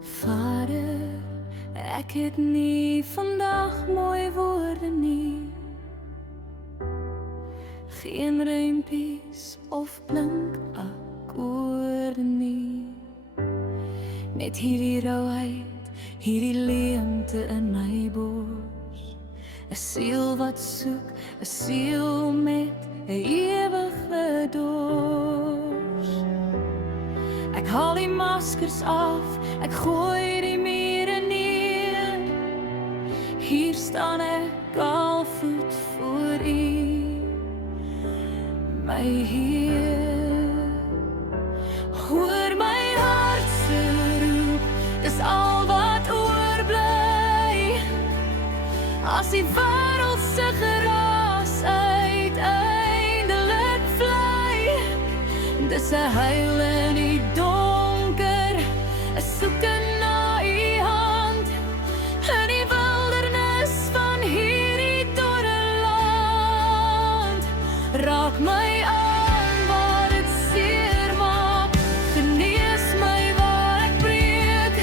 Vader, ek het nie vandag mooi woorde nie, geen reimpies of blink akkoorde nie. Net hierdie rouheid, hierdie leemte in my bors, 'n siel wat soek, 'n siel met 'n ewige dors. Ek haal die maskers af, ek gooi die mure neer. Hier staan ek kaalvoet voor U, my Heer. Hoor my hart se roep, dis al wat oorbly. As die wêreld se geraas uiteindelik vlei, dis 'n huil in die donker, 'n soeken na U hand, in die wildernis van hierdie dorre land. Raak my aan waar dit seer maak, genees my waar ek breek,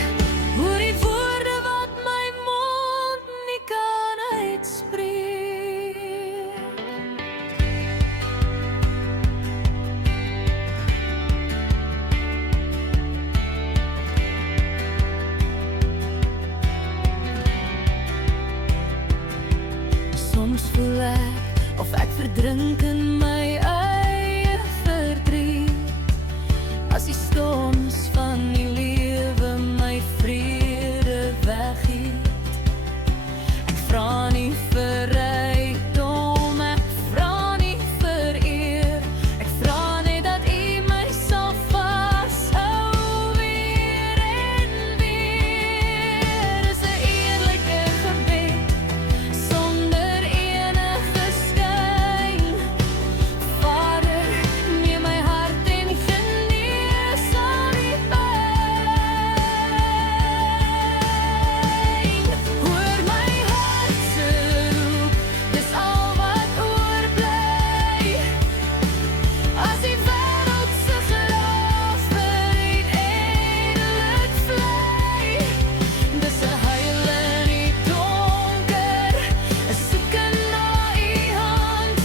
hoor die woorde wat my mond nie kan uitspreek. Soms voel ek of ek verdrink in my eie verdriet, as die storms van die lewe my vrede weggiet. Ek vra nie vir rykdom, ek vra nie vir eer, ek vra net dat U my sal vashou weer en weer. Dis 'n eerlike gebed sonder enige skyn. Vader, neem my hart en genees al die pyn. Hoor my hart se roep, dis al wat oorbly. As die wêreld se geraas uiteindelik vlei, dis 'n huil in die donker, 'n soeken na U hand,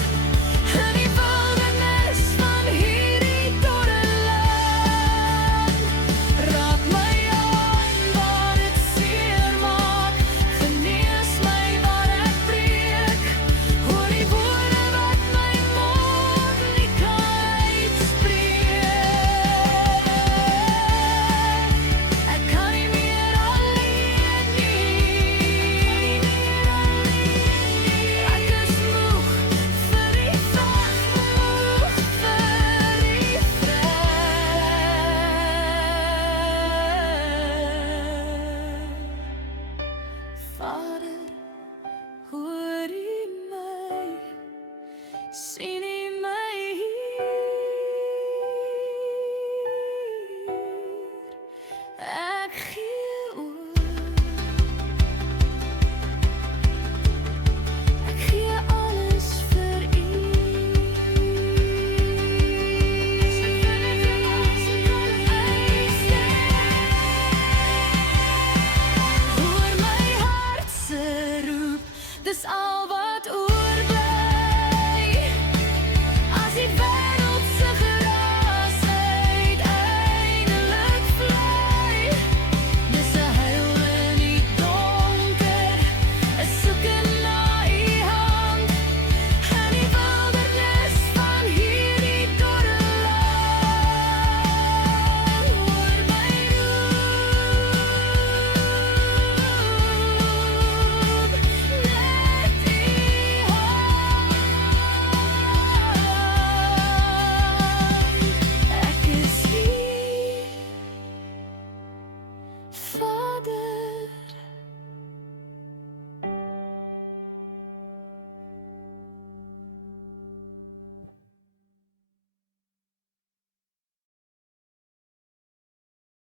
in die wildernis van hierdie dorre land. Raak my aan waar dit seer maak, genees my waar ek breek, hoor die woorde wat my mond nie kan uitspreek. Ek kan nie meer alleen nie, ek is moeg vir die veg, moeg vir die vrek. Vader, hoor U my, sien